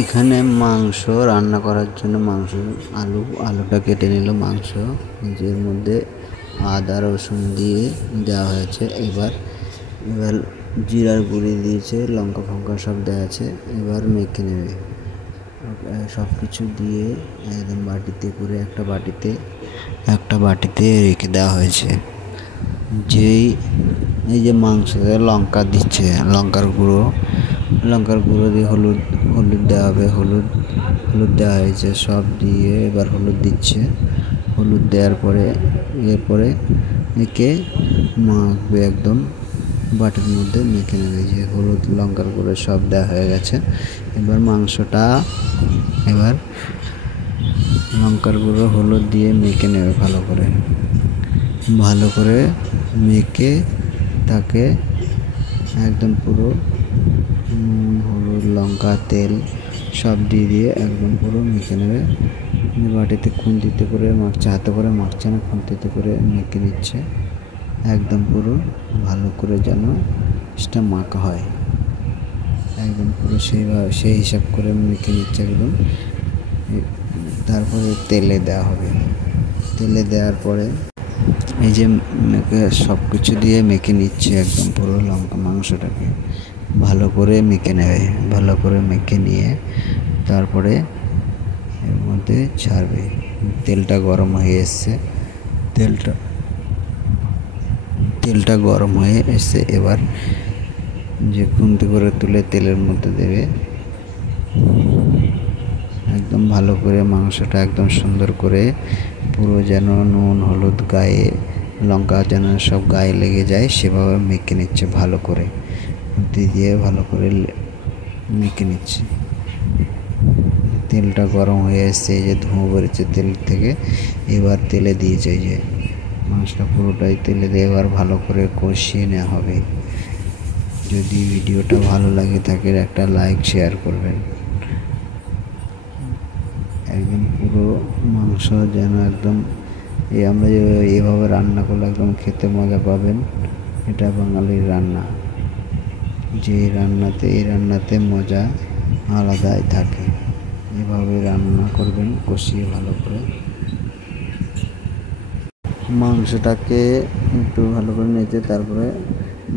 এখানে মাংস রান্না করার জন্য আলুটা কেটে নিল মাংস এর মধ্যে আদা রসুন দিয়ে দেওয়া হয়েছে। এবার জিরার গুঁড়ি দিয়েছে, লঙ্কা ফঙ্কা সব দেওয়া আছে। এবার মেখে নেবে সব কিছু দিয়ে একদম বাটিতে করে একটা বাটিতে রেখে দেওয়া হয়েছে। এই যে মাংসতে লঙ্কা দিচ্ছে, লঙ্কার গুঁড়ো দিয়ে হলুদ দেওয়া হবে। হলুদ দেওয়া হয়েছে, সব দিয়ে এবার হলুদ দিচ্ছে। হলুদ দেওয়ার পরে এরপরে একে মাখবে, একদম বাটির মধ্যে মেখে নেবে। যে হলুদ লঙ্কার গুঁড়ো সব দেওয়া হয়ে গেছে। এবার মাংসটা লঙ্কার গুঁড়ো হলুদ দিয়ে মেখে নেবে ভালো করে মেখে তাকে একদম পুরো হলুদ লঙ্কা তেল সব দিয়ে একদম পুরো মেখে নেবে। বাটিতে খুন্তিতে করে মাখছে, হাতে করে মাখছে না, খুন্তিতে করে মেখে নিচ্ছে একদম পুরো ভালো করে, যেন সেটা মাখা হয় একদম পুরো সেই হিসাব করে মেখে নিচ্ছে একদম। তারপরে তেলে দেওয়া হবে। তেলে দেওয়ার পরে এই যে সব কিছু দিয়ে মেখে নিচ্ছে একদম পুরো মাংসটাকে ভালো করে মেখে নেবে। ভালো করে মেখে নিয়ে তারপরে এর মধ্যে ছাড়বে। তেলটা গরম হয়ে এসছে, তেলটা গরম হয়ে এসছে। এবার যে খুন্তি করে তুলে তেলের মধ্যে দেবে, একদম ভালো করে মাংসটা একদম সুন্দর করে পুরো যেন নুন হলুদ গায়ে লঙ্কা যেন সব গায়ে লেগে যায় সেভাবে মেখে নিচ্ছে ভালো করে। দিয়ে ভালো করে মেখে নিচ্ছে। তেলটা গরম হয়ে এসছে, এই যে ধোঁয়া বেরোচ্ছে তেল থেকে। এবার তেলে দিয়েছে, এই যে মাংসটা পুরোটাই তেলে দিয়ে এবার ভালো করে কষিয়ে নেওয়া হবে। যদি ভিডিওটা ভালো লাগে থাকে একটা লাইক শেয়ার করবেন। একদম পুরো মাংস যেন একদম আমরা এভাবে রান্না করলে একদম খেতে মজা পাবেন। এটা বাঙালির রান্না, এই রান্নাতে মজা আলাদাই থাকে। এভাবে রান্না করবেন, কষিয়ে ভালো করে মাংসটাকে একটু ভালো করে নেড়ে তারপরে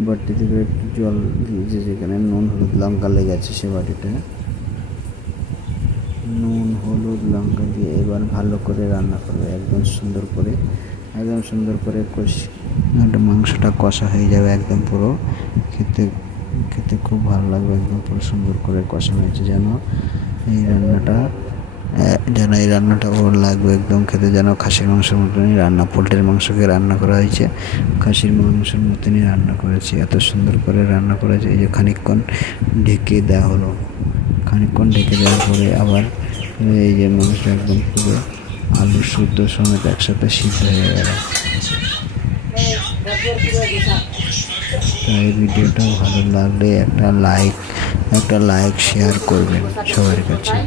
বাটি থেকে একটু জল দিয়েছে, যেখানে নুন হলুদ লঙ্কা লেগে আছে সে বাটিটা নুন হলুদ লঙ্কা দিয়ে এবার ভালো করে রান্না করবে একদম সুন্দর করে একটা মাংসটা কষা হয়ে যাবে একদম পুরো। খেতে খুব ভালো লাগবে, একদম পুরো সুন্দর করে কষা হয়েছে। যেন এই রান্নাটা ওর লাগবে একদম খেতে, যেন খাসির মাংসের মতনই রান্না। পোলট্রির মাংসকে রান্না করা হয়েছে, খাসির মাংসের মতনই রান্না করেছি। এত সুন্দর করে রান্না করেছে। এই যে খানিকক্ষণ ঢেকে দেওয়া হলো, খানিকক্ষণ ঢেকে দেওয়ার পরে আবার এই যে মাংসটা একদম পুরো আলু শুদ্ধ সমেত একসাথে সিদ্ধ হয়ে গেল। তাই ভিডিওটা ভালো লাগলে একটা লাইক শেয়ার করবেন সবার কাছে।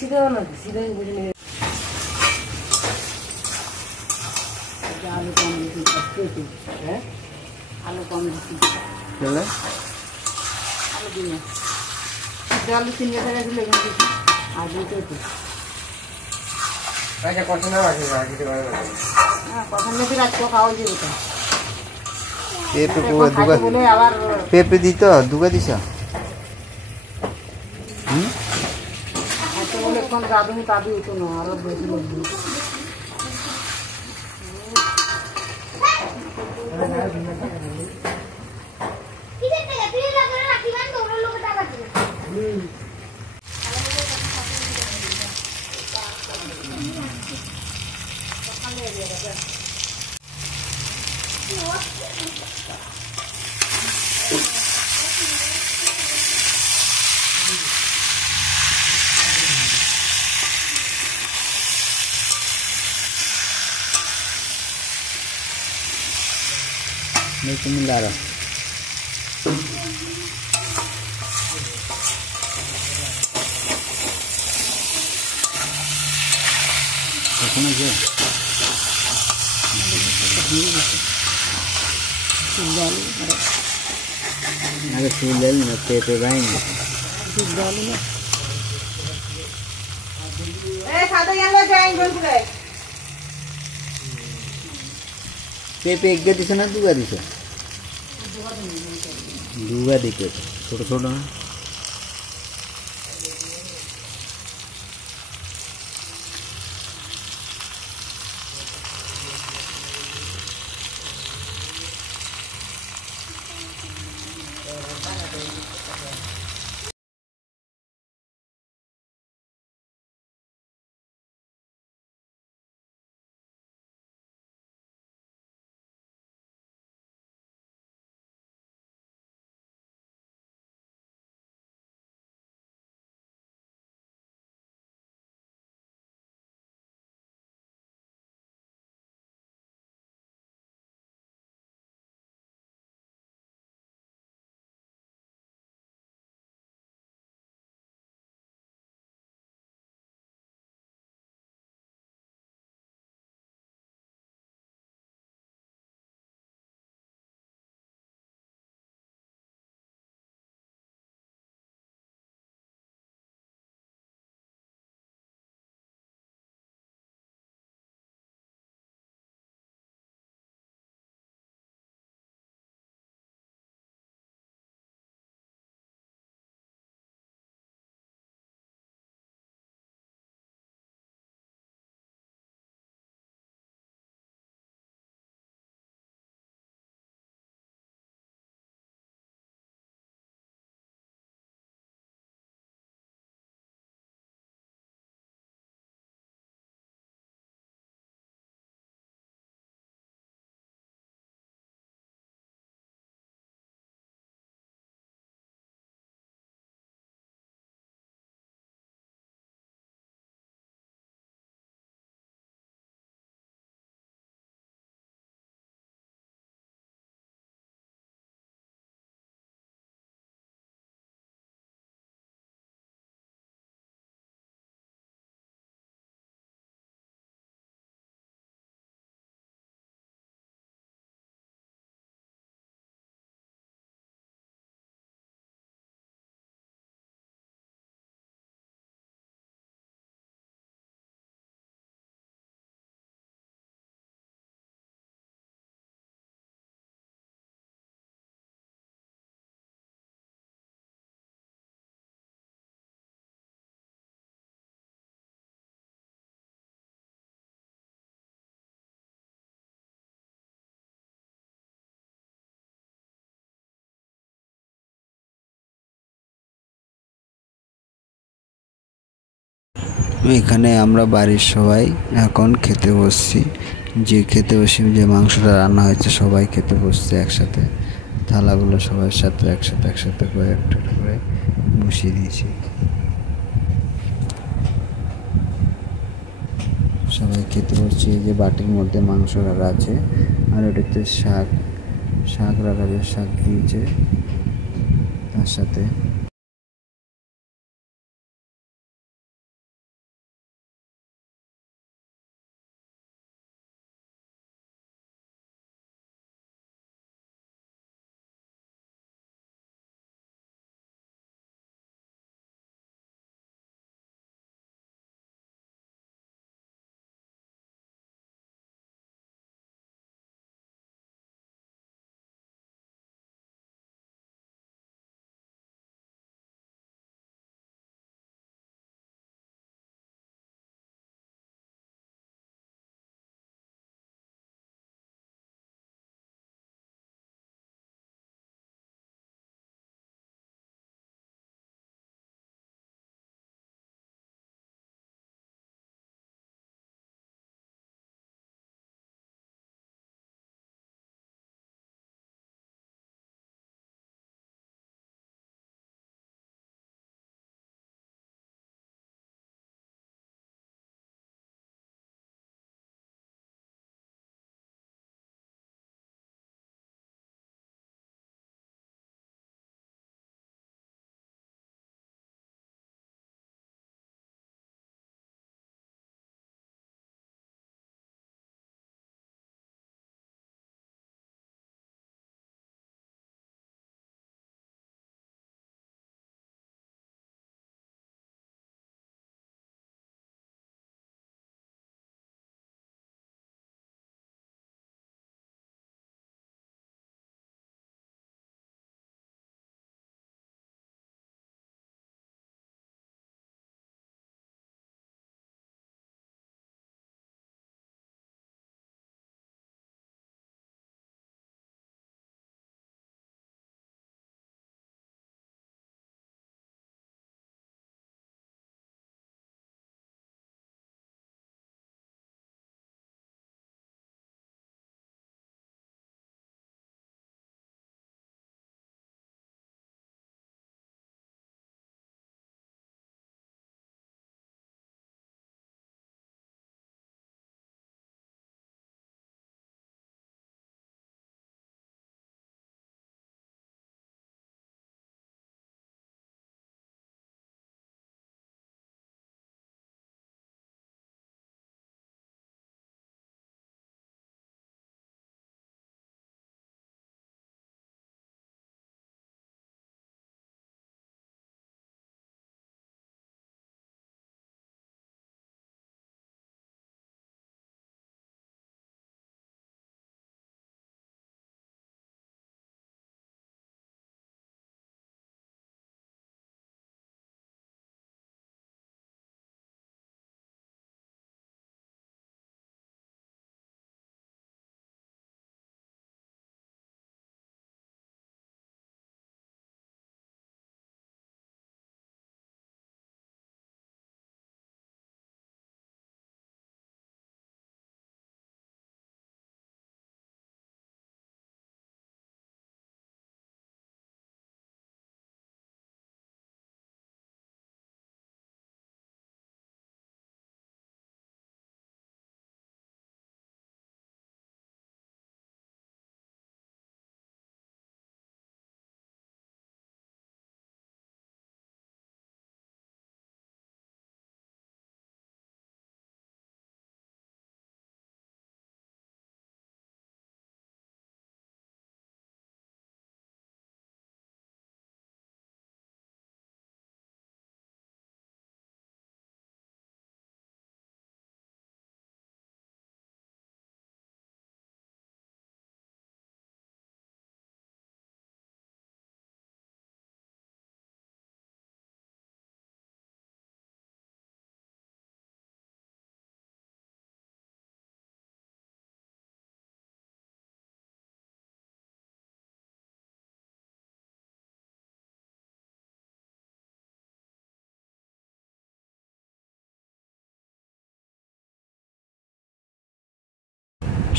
सीधा ना सीधा ही मुझे मेरे आलू कम देती है, आलू कम देती चले आलू दिन आलू 3 টাকা দিলে কিন্তু আজ দিতে আচ্ছা কত না বাকি দিতে পারবে না। হ্যাঁ কখন নাকি রাত কো খাওয়া যাবে তো পেঁপে দুগা দিত দুগা দিছা কোন রাধুনি তাবি উঠো না আরো বেশি লাগবে তুমি লাড়া এখন আছে আগে চুল না পেঁপে বাইনি পেঁপে এক দিছে না দুগা দিছে দুগা দিকে ছোট ছোট না এখানে আমরা বাড়ির সবাই এখন খেতে বসছি যে মাংসটা রান্না হয়েছে সবাই খেতে বসছে একসাথে থালাগুলো সবার সাথে একসাথে করে একটা করে বসিয়ে দিয়েছি সবাই খেতে বসছি এই যে বাটির মধ্যে মাংস রাখা আছে আর ওটাতে শাক রাখা শাক দিয়েছে তার সাথে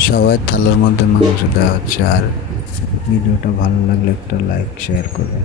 সবাই থালার মধ্যে মাংস দেওয়া হচ্ছে। আর ভিডিওটা ভালো লাগলে একটা লাইক শেয়ার করবেন।